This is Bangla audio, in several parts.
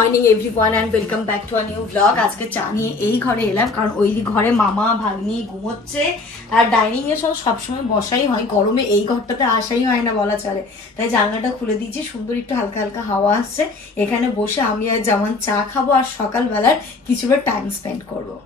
Morning everyone and welcome back to a new blog. আজকে চা নিয়ে এই ঘরে এলাম কারণ ওই ঘরে মামা ভাগ্নি ঘুমোচ্ছে আর ডাইনিং এর সবসময় বসাই হয়, গরমে এই ঘরটাতে আসাই হয় না বলা চলে। তাই জানলাটা খুলে দিয়েছি, সুন্দর একটু হালকা হালকা হাওয়া আসছে। এখানে বসে আমি আর যেমন চা খাবো আর সকালবেলার কিছুটা টাইম স্পেন্ড করবো।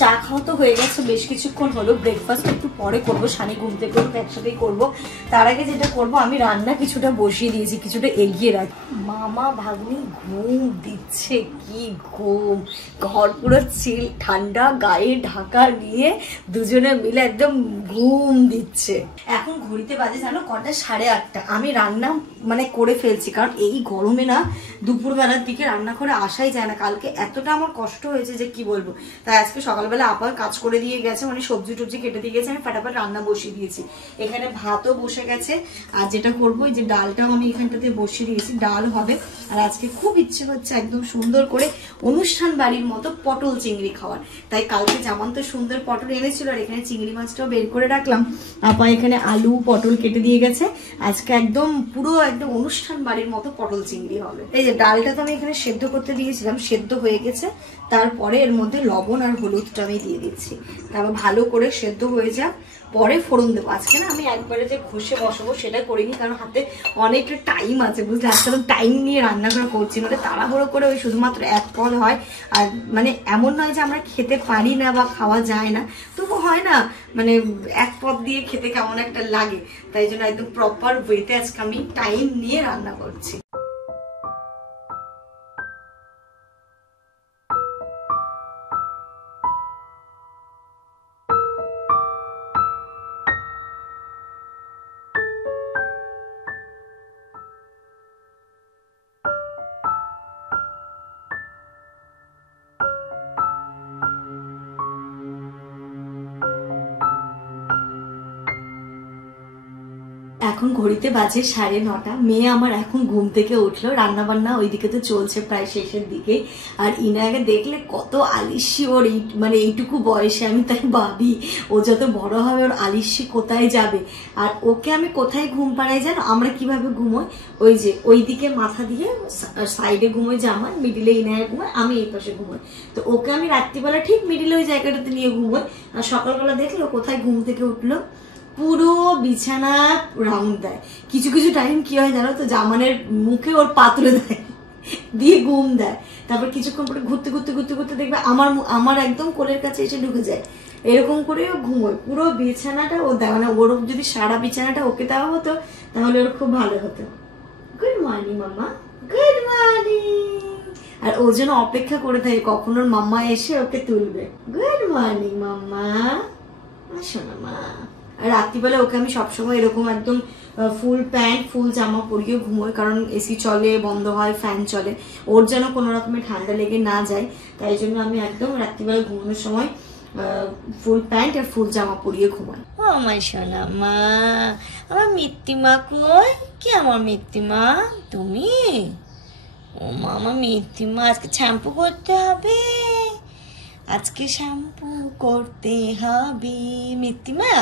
চা খাওয়া তো হয়ে গেছে, বেশ কিছুক্ষণ হলো। ব্রেকফাস্ট একটু পরে করবো, সানি ঘুম থেকে উঠে একসাথেই করবো। তার আগে যেটা করবো, আমি রান্না কিছুটা বসিয়ে দিয়েছি, কিছুটা এগিয়ে রাখি। মামা ভাগ্নি ঘুম দিচ্ছে, কি ঘুম! ঘর পুরো চিল ঠান্ডা, গায়ে ঢাকা নিয়ে দুজনে মিলে একদম ঘুম দিচ্ছে। এখন ঘড়িতে বাজে জানো কটা, 8:30। আমি রান্না করে ফেলছি, কারণ এই গরমে না দুপুরবেলার দিকে রান্না করে আসাই যায় না। কালকে এতটা আমার কষ্ট হয়েছে যে কি বলবো। তাই আজকে সকালবেলা আবার কাজ করে দিয়ে গেছে, সবজি টবজি কেটে দিয়ে গেছে, আমি ফাটাফাট রান্না বসিয়ে দিয়েছি। এখানে ভাতও বসে গেছে। আর যেটা করবো, এই যে ডালটাও আমি এখানটাতে বসিয়ে দিয়েছি, ডাল হবে। আর আজকে খুব ইচ্ছে হচ্ছে একদম সুন্দর করে অনুষ্ঠান বাড়ির মতো পটল চিংড়ি খাওয়ার। তাই কালকে জামান তো সুন্দর পটল এনেছিল, আর এখানে চিংড়ি মাছটাও বের করে রাখলাম। আপা এখানে আলু পটল কেটে দিয়ে গেছে। আজকে একদম পুরো একদম অনুষ্ঠান বাড়ির মতো পটল চিংড়ি হবে। এই যে ডালটা তো আমি এখানে সেদ্ধ করতে দিয়েছিলাম, সেদ্ধ হয়ে গেছে। তারপরে এর মধ্যে লবণ আর হলুদটা আমি দিয়ে দিচ্ছি, তারপর ভালো করে সেদ্ধ হয়ে যাক, পরে ফোড়ন দেবো। আজকে না আমি একবারে যে ঘষে বসাবো সেটা করিনি, কারণ হাতে অনেকটা টাইম আছে, বুঝলে। আজকে টাইম নিয়ে রান্না করা করছি, তাড়াহুড়ো করে ওই শুধুমাত্র এক পদ হয়। আর এমন নয় যে আমরা খেতে পারি না বা খাওয়া যায় না, তবু হয় না এক পদ দিয়ে খেতে কেমন একটা লাগে। তাই জন্য একদম প্রপার ওয়েতে আজকে আমি টাইম নিয়ে রান্না করছি। এখন ঘড়িতে বাজে 9:30। মেয়ে আমার এখন ঘুম থেকে উঠলো, রান্না বান্না ওইদিকে তো চলছে প্রায় শেষের দিকে। আর ইনাকে দেখলে কত আলিস্যি ওর এইটুকু বয়সে। আমি তাই ভাবি ও যত বড় হবে ওর আলিস্যি কোথায় যাবে। আর ওকে আমি কোথায় ঘুম পাড়াই জানো, আমরা কিভাবে ঘুমোই, ওই যে ওইদিকে মাথা দিয়ে সাইডে ঘুমোই জামা, মিডিলে ইনায় ঘুমোয়, আমি এই পাশে ঘুমোই। তো ওকে আমি রাত্রিবেলা ঠিক মিডিলে ওই জায়গাটাতে নিয়ে ঘুমোই। আর সকালবেলা দেখলো কোথায় ঘুম থেকে উঠলো, পুরো বিছানা রাউন্ড দেয়। কিছু কিছু টাইম কি হয় জানো তো, জামানের মুখে ওর পা তুলে দেয়, দিয়ে ঘুম দেয়। তারপর কিছুক্ষণ পরে ঘুরতে ঘুরতে ঘুরতে ঘুরতে দেখবে আমার একদম কোলের কাছে এসে ঢুকে যায়। এরকম করে ও ঘুমোয়, পুরো বিছানাটা ও দেয়। ওর যদি সারা বিছানাটা ওকে দেওয়া হতো তাহলে ওর খুব ভালো হতো। গুড মর্নিং মাম্মা, গুড মর্নিং। আর ও যেন অপেক্ষা করে থাকে কখন ওর মাম্মা এসে ওকে তুলবে। গুড মর্নিং মাম্মা, আসো না মা। আর রাত্রিবেলা ওকে আমি সবসময় এরকম একদম ফুল প্যান্ট ফুল জামা পরিয়ে ঘুমোই, কারণ এসি চলে, বন্ধ হয়, ফ্যান চলে, ওর যেন কোনো রকমের ঠান্ডা লেগে না যায়। তাই জন্য আমি একদম রাত্রিবেলা ঘুমানোর সময় ফুল প্যান্ট আর ফুল জামা পরিয়ে ঘুমাই। ও আমার সোনা মা, আমার মিত্তিমা কই? কি আমার মিত্তিমা? তুমি? ও মা, আমার মিত্তিমা আজকে শ্যাম্পু করতে হবে, আজকে শ্যাম্পু করতে হবে। মিত্তিমা,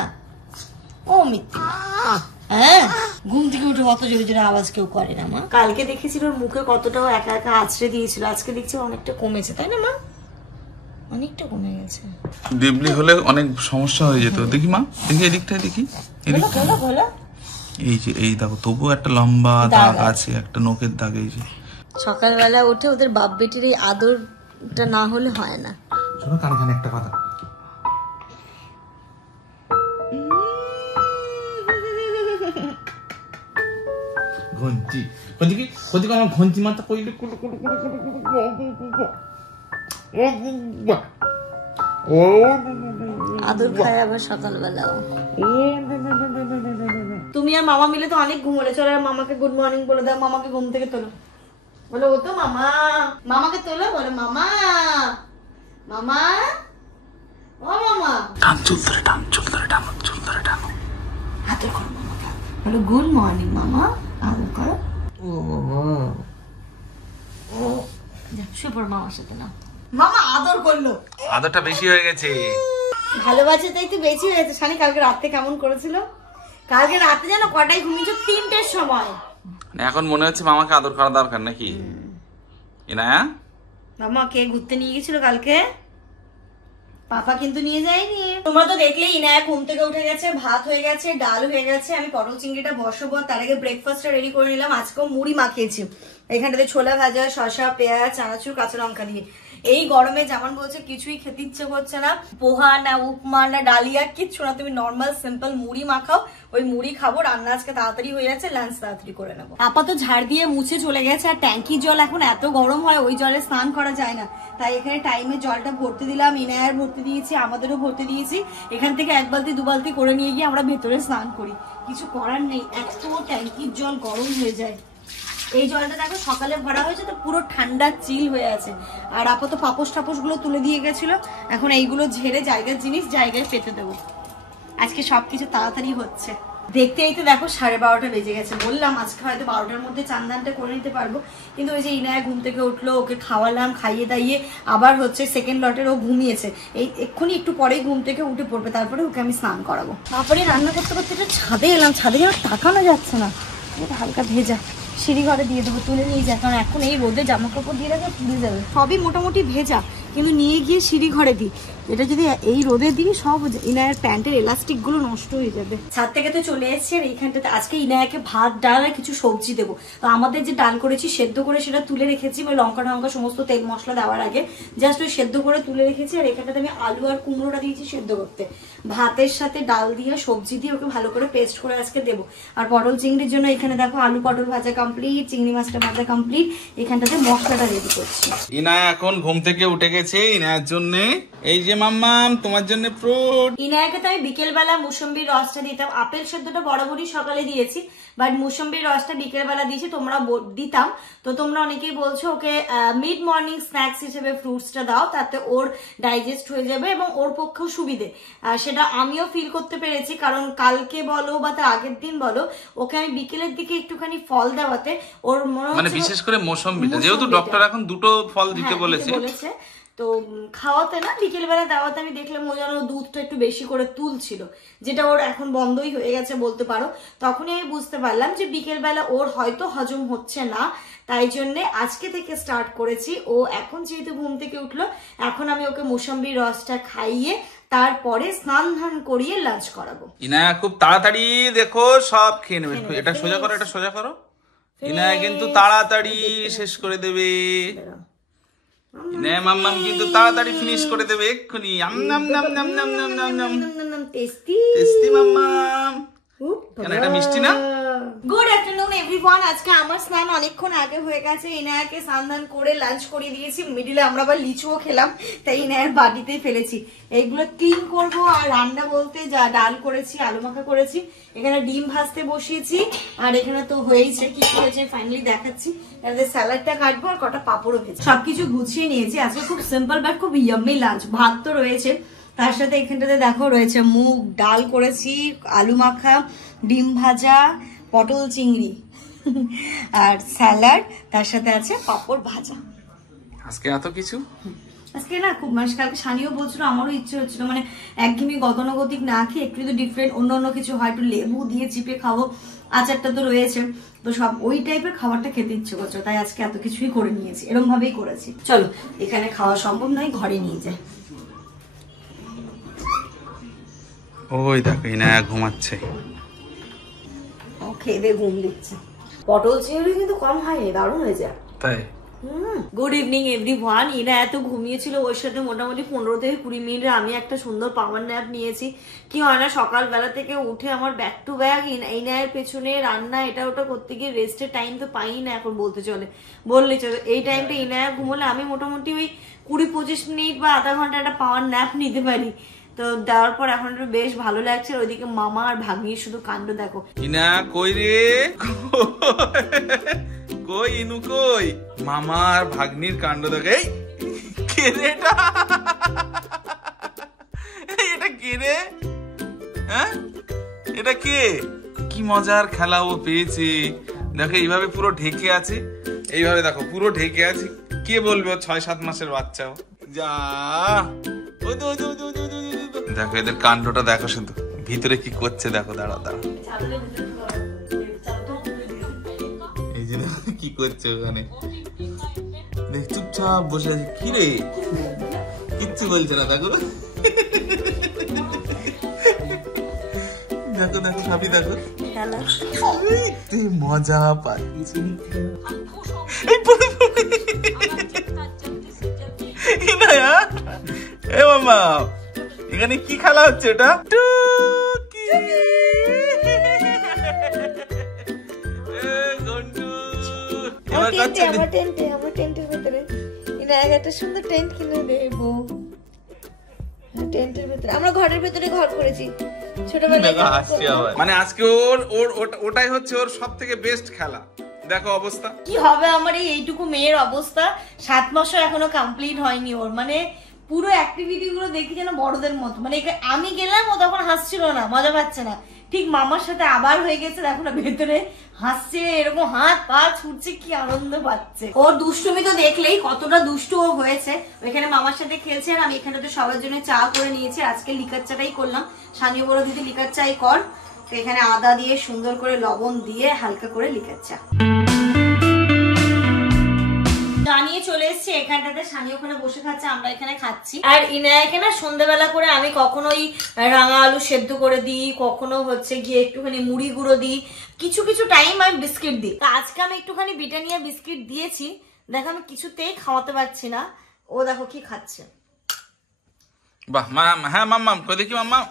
ও মিত্তিমা, হ্যাঁ, ঘুম থেকে উঠে অত জোরে জোরে আওয়াজ কেউ করে না মা। কালকে দেখেছিল ওর মুখে কতটাও একা একা আছড়ে দিয়েছিল, আজকে দেখছি অনেকটা কমেছে, তাই না মা? অনেকটা কমে গেছে। ডিবলি হলে অনেক সমস্যা হয়ে যেত। দেখি মা, দেখি এদিকটা, দেখি এই যে, এই দেখো তবুও একটা লম্বা দাগ আছে, একটা নখের দাগ। এই যে সকালবেলা উঠে ওদের বাপ বেটির এই আদরটা না হলে হয় না। শোনো কানে একটা কথা, ঘঞ্চি ওদিকে ওদিকে আমার ঘঞ্চি মাথা কইলে আদর খায় আবার সকালবেলাও। তুমি আর মামা মিলে তো অনেক ঘুমোলে, চলো আর মামাকে গুড মর্নিং বলে দাও। মামাকে ঘুম থেকে তোলো, বলো ও তো মামা। মামাকে তোলো, বলো মামা, মামা, ও মামা। টান চুল ধরে টান, চুল ধরে টান, চুল ধরে টান। আদর করো মামাকে, বলো গুড মর্নিং মামা, আদর করো। ও মামা, ও শুয়ে পড়ো মামার সাথে। না মামা আদর করলো, আদরটা বেশি হয়ে গেছে। ভালোবাসে তাই তো বেশি হয়েছে। শানি কালকে রাতে কেমন করেছিল? কালকে রাতে যেন কটায় ঘুমিয়েছো? 3টের সময়। এখন মনে হচ্ছে মামাকে আদর করা দরকার নাকি? ইনায়া মামা কে ঘুরতে নিয়ে গেছিল কালকে? পাপা কিন্তু নিয়ে যায়নি। তোমরা তো দেখলেই ইনায়া ঘুম থেকে উঠে গেছে, ভাত হয়ে গেছে, ডাল হয়ে গেছে। আমি পটল চিংড়িটা বসাবো, তার আগে ব্রেকফাস্টটা রেডি করে নিলাম। আজকেও মুড়ি মাখিয়েছি, এখানটাতে ছোলা ভাজা, শসা, পেঁয়াজ, চানাচুর, কাঁচা লঙ্কা দিয়ে। এই গরমে যেমন বলছে কিছুই খেতে ইচ্ছে করছে না, পোহা না উপমা না ডালিয়া কিচ্ছু না, তুমি নর্মাল সিম্পল মুড়ি মাখাও, ওই মুড়ি খাবো। রান্না আজকে তাড়াতাড়ি হয়ে যাচ্ছে, লাঞ্চ তাড়াতাড়ি করে নেবো। আপাতত ঝাড় দিয়ে মুছে চলে গেছে। আর ট্যাঙ্কির জল এখন এত গরম হয়, ওই জলে স্নান করা যায় না, তাই এখানে টাইমে জলটা ভরতে দিলাম। ইনায়ার ভরতে দিয়েছি, আমাদেরও ভরতে দিয়েছি। এখান থেকে 1 বালতি 2 বালতি করে নিয়ে গিয়ে আমরা ভেতরে স্নান করি। কিছু করার নেই, এত ট্যাঙ্কির জল গরম হয়ে যায়। এই জলটা দেখো সকালে ভরা হয়েছে তো পুরো ঠান্ডা চিল হয়ে আছে। আর আপাতত পাপোশ টাপোশ গুলো তুলে দিয়ে গেছিল, এখন এইগুলো ঝেড়ে জায়গার জিনিস জায়গায় পেতে দেবো। আজকে সবকিছু তাড়াতাড়ি হচ্ছে। দেখতে এই তো দেখো 12:30 বেজে গেছে। বললাম আজকে হয়তো 12টার মধ্যে চান্দানটা করে নিতে পারবো, কিন্তু ওই যে ইনায়া ঘুম থেকে উঠলো, ওকে খাওয়ালাম, খাইয়ে দাইয়ে আবার হচ্ছে সেকেন্ড লটের ও ঘুমিয়েছে। এই এক্ষুনি একটু পরেই ঘুম থেকে উঠে পড়বে, তারপরে ওকে আমি স্নান করাবো। তারপরে রান্না করতে করতে একটু ছাদে এলাম, ছাদে যেন তাকানো যাচ্ছে না, এটা হালকা ভেজা। সিঁড়ি ঘরে দিয়ে দেবো, তুলে নিয়ে যায়, কারণ এখন এই রোদে জামা কাপড় দিয়ে রাখলে তুলে যাবে। সবই মোটামুটি ভেজা, কিন্তু নিয়ে গিয়ে সিঁড়ি ঘরে দিই। এটা যদি এই রোদে দিই সব ইনায়ের প্যান্টের এলাস্টিক গুলো নষ্ট হয়ে যাবে। ছাদ থেকে তো চলে এসেছি, আর এইখানটাতে আজকে ইনায়াকে ভাত ডাল আর কিছু সবজি দেবো। তো আমাদের যে ডাল করেছি সেদ্ধ করে সেটা তুলে রেখেছি, ওই লঙ্কা টঙ্কা সমস্ত তেল মশলা দেওয়ার আগে জাস্ট ওই সেদ্ধ করে তুলে রেখেছি। আর এখানটাতে আমি আলু আর কুমড়োটা দিয়েছি সেদ্ধ করতে। ভাতের সাথে ডাল দিয়ে সবজি দিয়ে ওকে ভালো করে পেস্ট করে আজকে দেবো। আর পটল চিংড়ির জন্য এখানে দেখো আলু পটল ভাজা কমপ্লিট, চিংড়ি মাছটা ভাজা কমপ্লিট। এখানটাতে মশলাটা রেডি করছি। ইনায়া এখন ঘুম থেকে উঠে গেছে। ইনায়ার জন্য এই যে মাম্মাম, তোমার জন্য ফ্রুট। ইনায়াকে তো আমি বিকেলবেলা মুসম্বির রসটা দিতাম। আপেল সেদ্ধটা বরাবরই সকালে দিয়েছি, বাট মুসম্বির রসটা বিকেলবেলা দিয়েছি। তোমরা দিতাম তো তোমরা অনেকেই বলছো ওকে মিড মর্নিং স্ন্যাক্স হিসেবে ফ্রুটসটা দাও, তাতে ওর ডাইজেস্ট হয়ে যাবে এবং ওর পক্ষেও সুবিধে। সেটা আমিও ফিল করতে পেরেছি, কারণ কালকে বলো বা তার আগের দিন বলো ওকে আমি বিকেলের দিকে একটুখানি ফল দেওয়াতে ওর মানে বিশেষ করে মৌসুমীটা, যেহেতু ডক্টর এখন 2টো ফল দিতে বলেছে, তো খাওয়াতে না বিকেলবেলা দেওয়াতে আমি দেখলাম ও যেন দুধটা একটু বেশি করে তুলছিল, যেটা ওর এখন বন্ধই হয়ে গেছে বলতে পারো। তখনই আমি বুঝতে পারলাম যে বিকেলবেলা ওর হয়তো হজম হচ্ছে না, তাই জন্য আজকে থেকে স্টার্ট করেছি। ও এখন যেহেতু ঘুম থেকে উঠলো, এখন আমি ওকে মুসম্বির রসটা খাইয়ে তারপরে স্নান ধান করিয়ে লাঞ্চ করাবো। ইনায়া খুব তাড়াতাড়ি দেখো সব খেয়ে নেবে। এটা সোজা করো, এটা সোজা করো। ইনায়া কিন্তু তাড়াতাড়ি শেষ করে দেবে। ইনায়া মাম্মাম কিন্তু তাড়াতাড়ি ফিনিশ করে দেবে এক্ষুনি। টেস্টি টেস্টি মাম্মাম। কেন এটা মিষ্টি না? Good afternoon everyone. আজকে আমার স্নান অনেকক্ষণ আগে হয়ে গেছে। ইনায়াকে স্নান করে লাঞ্চ করিয়ে দিয়েছি। মিডিলে আমরা আবার লিচুও খেলাম, তাই ইনায়ার বাটিতেই ফেলেছি। এইগুলো ক্লিন করব। আর রান্না বলতে যা ডাল করেছি, আলু মাখা করেছি, এখানে ডিম ভাজতে বসিয়েছি। আর এখানে তো হয়েছে, কি হয়েছে ফাইনালি দেখাচ্ছি। এখানে স্যালাডটা কাটবো আর কটা পাপড়ও ভেজে সবকিছু গুছিয়ে নিয়েছি। আজকে খুব সিম্পল বাট খুব ইয়াম্মি লাঞ্চ। ভাত তো রয়েছে, তার সাথে এখানটাতে দেখো রয়েছে মুগ ডাল করেছি, আলু মাখা, ডিম ভাজা, পটল চিংড়ি আর স্যালাড, তার সাথে আছে পাপড় ভাজা। আজকে এত কিছু। আজকে না খুব মানে কালকে সানিও বলছিল, আমারও ইচ্ছে হচ্ছিল মানে একঘেয়েমি গতানুগতিক না খেয়ে একটু যদি ডিফারেন্ট অন্য কিছু হয়, একটু লেবু দিয়ে চিপে খাবো, আচারটা তো রয়েছে, তো সব ওই টাইপের খাবারটা খেতে ইচ্ছে করছে, তাই আজকে এত কিছুই করে নিয়েছি, এরকম ভাবেই করেছি। চলো এখানে খাওয়া সম্ভব নয়, ঘরে নিয়ে যায়। ওই দেখো ইনায়া ঘুমাচ্ছে। ও খেয়ে ঘুম দিচ্ছে। পটল চিংড়ি কিন্তু কম হয়নি, দারুণ হয়েছে। তাই গুড ইভিনিং এভরিওয়ান। ইনা এত ঘুমিয়েছিল, ওর সাথে মোটামুটি 15 থেকে 20 মিনিটে আমি একটা সুন্দর পাওয়ার ন্যাপ নিয়েছি। কি হয় না সকালবেলা থেকে উঠে আমার ব্যাক টু ব্যাক ইনায়ের পেছনে রান্না এটা ওটা করতে গিয়ে রেস্টের টাইম তো পাই না এখন বলতে চলে, বললে চলে। এই টাইমটা ইনায়া ঘুমোলে আমি মোটামুটি ওই 20-25 মিনিট বা আধা ঘন্টা একটা পাওয়ার ন্যাপ নিতে পারি। তো দেওয়ার পর এখন একটু বেশ ভালো লাগছে। ওইদিকে মামা আর ভাগ্নির শুধু কাণ্ড দেখো। ইনা কই রে, কই ইনু কই? মামা আর ভাগ্নির কাণ্ড দেখো। এই কে রে এটা? এটা কে রে? হ্যাঁ এটা কে? কি মজার খেলা ও পেয়েছে দেখো। এইভাবে পুরো ঢেকে আছে, এইভাবে দেখো পুরো ঢেকে আছে। কে বলবে 6-7 মাসের বাচ্চাও। যা দেখো এদের কাণ্ডটা দেখো, শুধু ভিতরে কি করছে দেখো। দাঁড়া দাঁড়া, এই যে কি করছে ওখানে, দেখ চুপচাপ বসে আছে। কি রে, কিচ্ছু বলছে না। দেখো দেখো দেখো সবই দেখো, তুই মজা পাচ্ছি। মামা এখানে কি খেলা হচ্ছে? এটা টেন্টের ভেতরে একটা সুন্দর টেন্ট কিনে দেবো। টেন্টের ভেতরে আমরা ঘরের ভেতরে ঘর করেছি ছোটবেলায়। মানে আজকে ওর ওটাই হচ্ছে ওর সব থেকে বেস্ট খেলা। দেখো অবস্থা কি হবে আমার এইটুকু মেয়ের অবস্থা। 7 মাসও এখনো কমপ্লিট হয়নি ওর, মানে পুরো অ্যাক্টিভিটি গুলো দেখি যেন বড়দের মতো। মানে আমি গেলাম ও তখন হাসছিল না, মজা পাচ্ছে না। ঠিক মামার সাথে আবার হয়ে গেছে, দেখো না ভেতরে হাসছে, এরকম হাত পা ছুটছে, কি আনন্দ পাচ্ছে। ওর দুষ্টুমি তো দেখলেই কতটা দুষ্টু ও হয়েছে। ওইখানে মামার সাথে খেলছে, আর আমি এখানে তো সবার জন্য চা করে নিয়েছি। আজকে লিকার চাটাই করলাম। সানিও বড় দিদি লিকার চাই কর, তো এখানে আদা দিয়ে সুন্দর করে লবণ দিয়ে হালকা করে লিকার চা জানিয়ে চলে এসছে এখানটাতে। সানি ওখানে বসে খাচ্ছে, আমরা এখানে খাচ্ছি। আর ইনায়াকে না সন্ধ্যাবেলা করে আমি কখনোই রাঙা আলু সেদ্ধ করে দিই, কখনো হচ্ছে গিয়ে একটুখানি মুড়ি গুঁড়ো দিই, কিছু কিছু টাইম আমি বিস্কিট দিই। তা আজকে আমি একটুখানি ব্রিটানিয়া বিস্কিট দিয়েছি। দেখো আমি কিছুতেই খাওয়াতে পারছি না, ও দেখো কি খাচ্ছে। বাহ মাম, হ্যাঁ মাম্মাম কই দেখি মাম্মাম।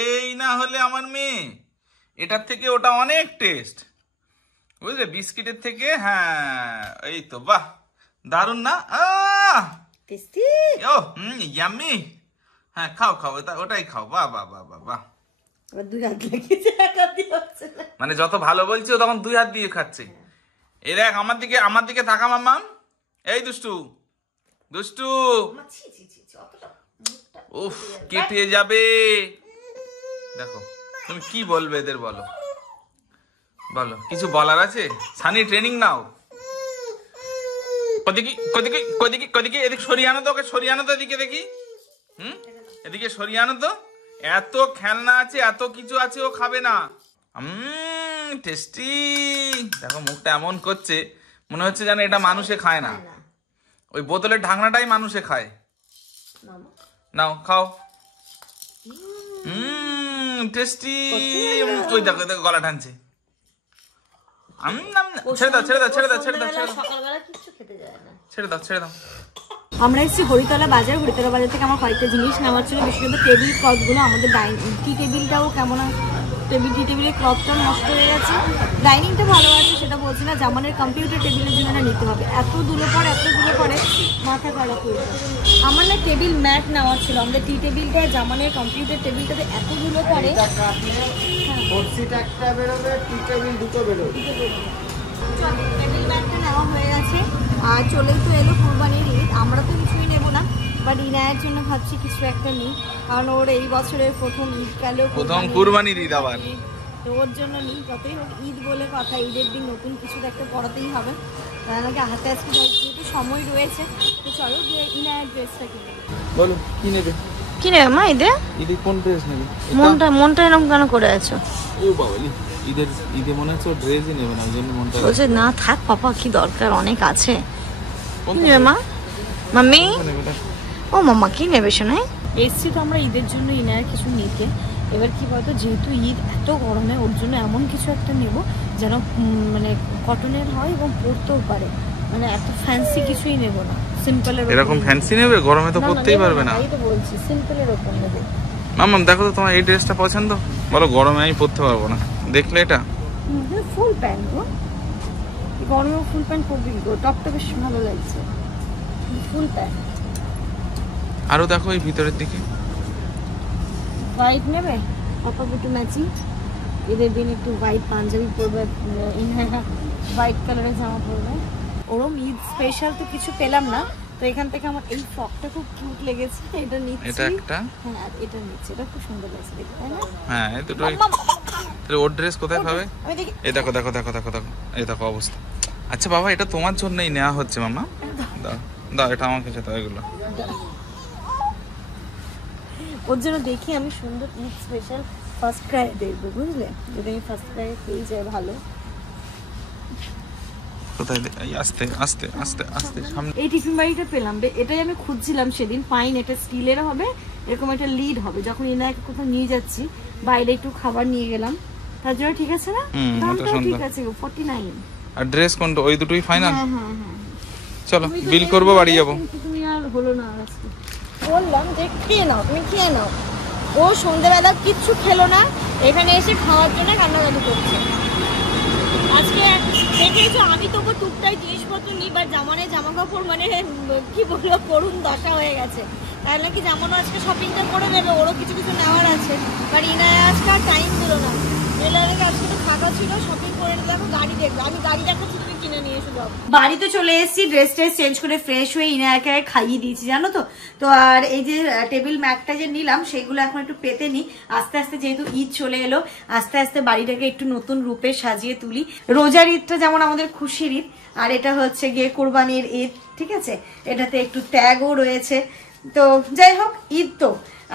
এই না হলে আমার মেয়ে, এটার থেকে ওটা অনেক টেস্ট, বুঝলে, বিস্কিটের থেকে। হ্যাঁ এই তো, বাহ দারুন না? টেস্টি, ও ইয়াম্মি। হ্যাঁ খাও খাও, ওটাই খাও। বাহ বাহ বাহ বাহ বাহ। দুই হাত লাগিয়েছে, এক হাত দিয়ে হচ্ছে না। মানে যত ভালো বলছি ও তখন 2 হাত দিয়ে খাচ্ছে। এই দেখ আমার দিকে তাকা মাম্মাম। এই দুষ্টু দুষ্টু, উফ কেটে যাবে। দেখো তুমি কি বলবে এদের, বলো বলো, কিছু বলার আছে? সানি ট্রেনিং নাও। কদিকে এদিকে সরিয়ে আনো তো, ওকে সরিয়ে আনো তো এদিকে দেখি। এদিকে সরিয়ে আনো তো। এত খেলনা আছে, এত কিছু আছে, ও খাবে না। টেস্টি। দেখো মুখটা এমন করছে, মনে হচ্ছে যেন এটা মানুষে খায় না, ওই বোতলের ঢাকনাটাই মানুষে খায়। নাও খাও। টেস্টি। ওই দেখো দেখো গলা টানছে। ছেড়ে দাও ছেড়ে দাও ছেড়ে দাও ছেড়ে দাও ছেড়ে দাও ছেড়ে দাও। আমরা এসেছি হরিতলা বাজার। হরিতলা বাজার থেকে আমার কয়েকটা জিনিস নেওয়ার ছিল, বিশেষত টেবিল ক্লথগুলো। আমাদের টি টেবিলটাও কেমন, টি টেবিলের ক্লথটাও নষ্ট হয়ে গেছে। ডাইনিংটা ভালো আছে সেটা বলছি না, জামানের কম্পিউটার টেবিলের জন্য নিতে হবে। এত দূরে পরে মাথা খারাপ হয়ে যায়। আমার না টেবিল ম্যাট নেওয়ার ছিল। আমাদের টি টেবিলটা, জামানের কম্পিউটার টেবিলটাতে এত দূরে পরে। টেবিল ম্যাটটা নেওয়া হয়ে গেছে। আর চলেই তো এলো কুরবানির ঈদ, আমরা তো কিছুই নেবো না, বাট ইনায়ের জন্য ভাবছি কিছু একটা নিই, কারণ ওর এই বছরের প্রথম ঈদ গেলেও প্রথম কুরবানির ঈদ আবার, তো ওর জন্য নিই। যতই হোক ঈদ বলে কথা, ঈদের দিন নতুন কিছু একটা পড়াতেই হবে। আমাকে হাতে আজকে যেহেতু সময় রয়েছে, তো চলো গিয়ে ইনায়ের ড্রেসটা কিনে। বলো কি নেবে? কি নেবে মা ঈদে? ঈদে কোন ড্রেস নেবে? মনটা এরকম কেন করে আছো? ও বাবালি, ঈদে মনে হচ্ছে ড্রেসই নেবে না, ওই জন্য মনটা বলছে না থাক পাপা, কি দরকার, অনেক আছে। কি নেবে মা? মাম্মি ও মাম্মা কি নেবে শোনাই? এসছি তো আমরা ঈদের জন্য ইনায়ের কিছু নিতে। এবার কি বলতো, যেহেতু ঈদ এত গরমে, ওর জন্য এমন কিছু একটা নেব যেন মানে কটনের হয় এবং পরতেও পারে। মানে এত ফ্যান্সি কিছুই নেব না, সিম্পলের। এরকম ফ্যান্সি নেবে? গরমে তো পরতেই পারবে না। এই তো বলছি সিম্পলের ওপর নেব। মাম্মা দেখো তো তোমার এই ড্রেসটা পছন্দ? বলো গরমে আমি পরতে পারবো না, দেখলে এটা ফুল প্যান্ট গো, গরমে ফুল প্যান্ট পরবি গো, টপটা বেশ ভালো লাগছে, ফুল প্যান্ট। আরো দেখো এই ভিতরের দিকে হোয়াইট নেবে পাপা, একটু ম্যাচিং। ঈদের দিন একটু হোয়াইট পাঞ্জাবি পরবে, হোয়াইট কালারের জামা পরবে। ওরম ঈদ স্পেশাল তো কিছু পেলাম না, তো এখান থেকে আমার এই ফ্রকটা খুব কিউট লেগেছে, এটা নিচ্ছি। এটা একটা, হ্যাঁ এটা নিচ্ছি, এটা খুব সুন্দর লাগছে দেখতে, তাই না? হ্যাঁ এই দুটোই। তাহলে ওর ড্রেস কোথায় পাবে? এই দেখো দেখো দেখো দেখো দেখো, এই দেখো অবস্থা। আচ্ছা বাবা, এটা তোমার জন্যই নেওয়া হচ্ছে মামা, দাও। দাও এটা আমাকে খেতে হয় এগুলো। ওর জন্য দেখি আমি সুন্দর ঈদ স্পেশাল ফার্স্ট ক্রাই দেখবো, বুঝলে? যদি আমি ফার্স্ট ক্রাই পেয়ে যাই ভালো। কোথায় আস্তে আস্তে আস্তে আস্তে সামনে। এই টিফিন বাড়িটা পেলাম, এটাই আমি খুঁজছিলাম সেদিন। পাইন এটা স্টিলের হবে, এরকম একটা লিড হবে। যখন এনাকে কোথাও নিয়ে যাচ্ছি বাইরে একটু খাবার নিয়ে গেলাম, তার জন্য ঠিক আছে না? দামটাও ঠিক আছে, 49। আর ড্রেস কোনটা? ওই দুটোই ফাইনাল? হ্যাঁ হ্যাঁ হ্যাঁ। চলো বিল করবো, বাড়ি যাবো। তুমি আর হলো না আজকে। বললাম যে খেয়ে নাও, তুমি খেয়ে নাও। ও সন্ধ্যাবেলা কিচ্ছু খেলো না, এখানে এসে খাওয়ার জন্য কান্নাকাটি করছে। আজকে দেখেছো আমি তবু টুকটাক জিনিসপত্র নিই, বা জামানে জামা কাপড় মানে কি বলবো করুন দশা হয়ে গেছে। তাই নাকি জামানো আজকে শপিংটা করে দেবে, ওরও কিছু কিছু নেওয়ার আছে। বাট ইনায় আজকে আর টাইম দিল না। টেলারের আজকে তো ফাঁকা ছিল, শপিং করে নিলে এখন গাড়ি দেখবো। আমি গাড়ি দেখাচ্ছি, তুমি কিনে নিয়ে এসে যাও। বাড়িতে চলে এসেছি, ড্রেস ট্রেস চেঞ্জ করে ফ্রেশ হয়ে ইনায়াকে খাইয়ে দিয়েছি, জানো তো। তো আর এই যে টেবিল ম্যাটটা যে নিলাম সেগুলো এখন একটু পেতে নি। আস্তে আস্তে যেহেতু ঈদ চলে এলো, আস্তে আস্তে বাড়িটাকে একটু নতুন রূপে সাজিয়ে তুলি। রোজার ঈদটা যেমন আমাদের খুশির ঈদ, আর এটা হচ্ছে গিয়ে কোরবানির ঈদ, ঠিক আছে? এটাতে একটু ত্যাগও রয়েছে। তো যাই হোক, ঈদ তো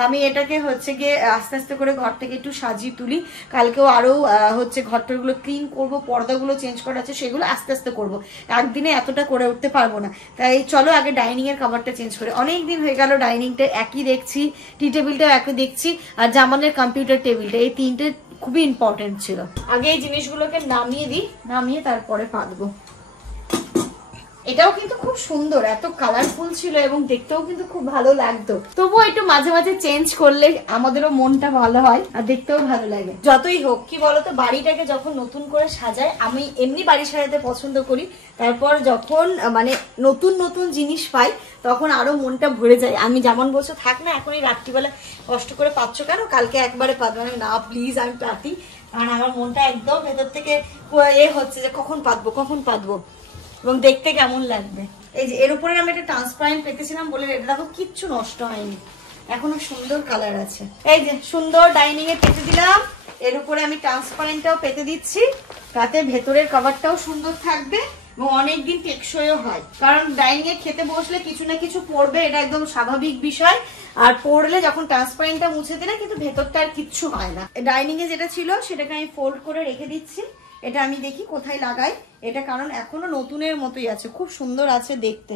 আমি এটাকে হচ্ছে গিয়ে আস্তে আস্তে করে ঘরটাকে একটু সাজিয়ে তুলি। কালকেও আরো হচ্ছে ঘরটাগুলো ক্লিন করব, পর্দাগুলো চেঞ্জ করা আছে, সেগুলো আস্তে আস্তে করব। একদিনে এতটা করে উঠতে পারবো না। তাই চলো আগে ডাইনিং এর কভারটা চেঞ্জ করে। অনেক দিন হয়ে গেল ডাইনিংটা একই দেখছি, টি টেবিলটাও একই দেখছি, আর জামানের কম্পিউটার টেবিলটা, এই তিনটে খুবই ইম্পর্টেন্ট ছিল। আগে এই জিনিসগুলোকে নামিয়ে দিই, নামিয়ে তারপরে পাতবো। এটাও কিন্তু খুব সুন্দর, এত কালারফুল ছিল এবং দেখতেও কিন্তু খুব ভালো লাগতো। তবুও একটু মাঝে মাঝে চেঞ্জ করলে আমাদেরও মনটা ভালো হয় আর দেখতেও ভালো লাগে। যতই হোক কি বলতো, বাড়িটাকে যখন নতুন করে সাজায়, আমি এমনি বাড়ি সাজাতে পছন্দ করি, তারপর যখন মানে নতুন নতুন জিনিস পাই তখন আরো মনটা ভরে যায়। আমি যেমন বলছো থাক না, এখন এই রাত্রিবেলা কষ্ট করে পাচ্ছ কেন, কালকে একবারে পাতবো না। প্লিজ আমি পাতি, কারণ আমার মনটা একদম ভেতর থেকে হচ্ছে যে কখন পাতবো কখন পাতবো এবং দেখতে কেমন লাগবে। এই যে এর উপরে আমি একটা ট্রান্সপারেন্ট পেতেছিলাম বলে, এটা দেখো কিচ্ছু নষ্ট হয়নি, এখনো সুন্দর কালার আছে। এই যে সুন্দর ডাইনিং এ পেতে দিলাম, এর উপরে আমি ট্রান্সপারেন্টটাও পেতে দিচ্ছি, তাতে ভেতরের কভারটাও সুন্দর থাকবে এবং অনেকদিন টেকসইও হয়। কারণ ডাইনিং এ খেতে বসলে কিছু না কিছু পড়বে, এটা একদম স্বাভাবিক বিষয়। আর পড়লে যখন ট্রান্সপারেন্টটা মুছে দিলে কিন্তু ভেতরটা আর কিচ্ছু হয় না। ডাইনিং এ যেটা ছিল সেটাকে আমি ফোল্ড করে রেখে দিচ্ছি। এটা আমি দেখি কোথায় লাগাই এটা, কারণ এখনো নতুনের মতোই আছে, খুব সুন্দর আছে দেখতে।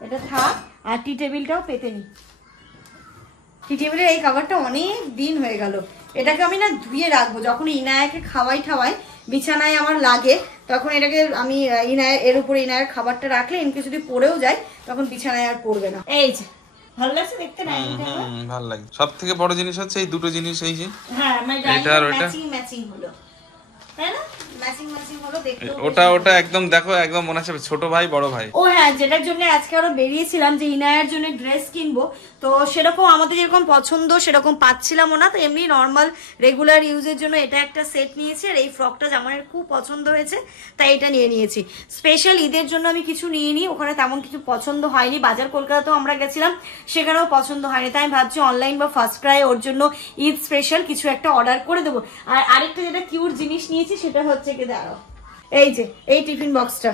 এটা থাক। আর টি টেবিলটাও পেতে নি। টি টেবিলের এই কভারটা অনেক দিন হয়ে গেল, এটাকে আমি না ধুয়ে রাখবো। যখন ইনায়াকে খাওয়াই বিছানায় আমার লাগে, তখন এটাকে আমি এর উপরে ইনায়ের খাবারটা রাখলে ইনকে যদি পড়েও যায় তখন বিছানায় আর পড়বে না। এই যে ভালো লাগছে দেখতে না? ভালো লাগে। সবথেকে বড় জিনিস হচ্ছে এই দুটো জিনিস, এই যে হ্যাঁ এটা আর ওটা ম্যাচিং হলো, তাই না? ম্যাচিং হলো দেখতে। ওটা একদম দেখো, একদম মনে হচ্ছে ছোট ভাই বড় ভাই। ও হ্যাঁ, যেটার জন্য আজকে আরো বেরিয়েছিলাম যে ইনায়ার জন্য ড্রেস কিনবো, তো সেরকম আমাদের যেরকম পছন্দ সেরকম পাচ্ছিলাম না। তো এমনি নর্মাল রেগুলার ইউজের জন্য এটা একটা সেট নিয়েছি, আর এই ফ্রকটা আমার খুব পছন্দ হয়েছে তাই এটা নিয়ে নিয়েছি। স্পেশাল ঈদের জন্য আমি কিছু নিইনি, ওখানে তেমন কিছু পছন্দ হয়নি। বাজার কলকাতাতেও আমরা গেছিলাম, সেখানেও পছন্দ হয়নি, তাই আমি ভাবছি অনলাইন বা ফার্স্ট ক্রাই ওর জন্য ঈদ স্পেশাল কিছু একটা অর্ডার করে দেবো। আর আরেকটা যেটা কিউট জিনিস নিয়েছি সেটা হচ্ছে কি, দাঁড়াও, এই যে এই টিফিন বক্সটা,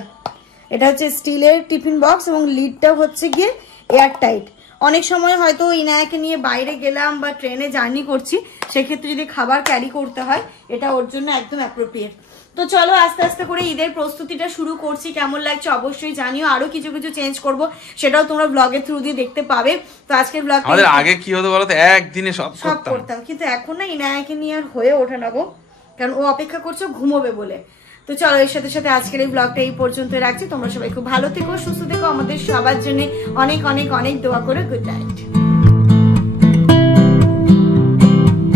এটা হচ্ছে স্টিলের টিফিন বক্স এবং লিডটা হচ্ছে গিয়ে এয়ার টাইট। অনেক সময় হয়তো ইনায়াকে নিয়ে বাইরে গেলাম বা ট্রেনে জার্নি করছি, সেক্ষেত্রে যদি খাবার ক্যারি করতে হয় এটা ওর জন্য একদম অ্যাপ্রোপ্রিয়েট। তো চলো আস্তে আস্তে করে ঈদের প্রস্তুতিটা শুরু করছি। কেমন লাগছে অবশ্যই জানিও। আরো কিছু কিছু চেঞ্জ করব, সেটাও তোমরা ব্লগের থ্রু দিয়ে দেখতে পাবে। তো আজকের ব্লগ আমাদের আগে কি হতো বলতো, একদিনে সব করতাম, কিন্তু এখন না ইনায়াকে নিয়ে আর হয়ে ওঠে না গো, কারণ ও অপেক্ষা করছে ঘুমোবে বলে। তো চলো এর সাথে সাথে আজকের এই ব্লগটা এই পর্যন্ত রাখছি। তোমরা সবাই খুব ভালো থেকো, সুস্থ থেকো, আমাদের সবার জন্য অনেক অনেক অনেক দোয়া করে। Good night.